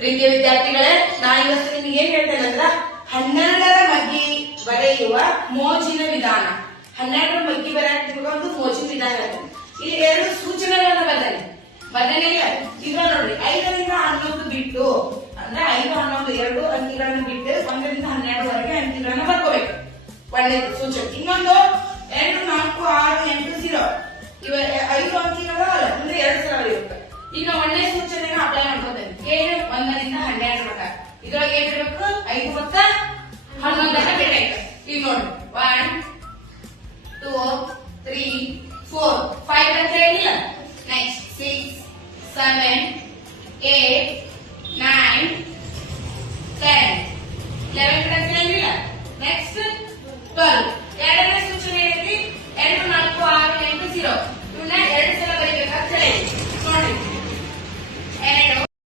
ಪ್ರೀತಿಯ ವಿದ್ಯಾರ್ಥಿಗಳೇ, ನಾ ಇವತ್ತು ನಿಮ್ಗೆ ಏನ್ ಹೇಳ್ತೇನೆ ಅಂದ್ರ 12ರ ಮಗ್ಗಿ ಬರೆಯುವ ಮೋಜಿನ ವಿಧಾನ. 12ರ ಮಗ್ಗಿ ಬರೆಯುವ ಒಂದು ಮೋಜಿನ ವಿಧಾನ. ಇಲ್ಲಿ 2 ಸೂಚನೆಗಳನ್ನ ಬದನೆ ಇಲ್ಲ. ಈಗ ನೋಡ್ರಿ 5ರಿಂದ 11 ಬಿಟ್ಟು ಅಂದ್ರೆ 5, 11 2 ಅಂಕಿಗಳನ್ನ ಬಿಟ್ಟು 1ರಿಂದ 12ವರೆಗೆ ಅಂಕಿಗಳನ್ನ ಬರ್ಕೋಬೇಕು. ಒಳ್ಳೆಯದು ಸೂಚನೆ. ಇನ್ನೊಂದು 2, 4, 6, 8, 0 ಇವ 5 ಅಂಕಿಗಳ ಅಂದ್ರೆ 2 ಸಲ ಬರೆಯಬೇಕು. ಈಗ ಒಂದೇ ಸೂಚನೆನ ಅಪ್ಲೈ ಮಾಡ್ಕೋತೇನೆ. ಏನು 1ರಿಂದ 12 ಪ್ರಕಾರ ಇದ್ರೊಳಗೆ ಏನ್ ಇರಬೇಕು? 5 ಮತ್ತು 11 ಬೇಕಾಯ್ತು. ಈಗ ನೋಡಿ 1, 2, 3, 4, 5 ಅಂತ ಹೇಳಿಲ್ಲ. ನೆಕ್ಸ್ಟ್ 6, 7,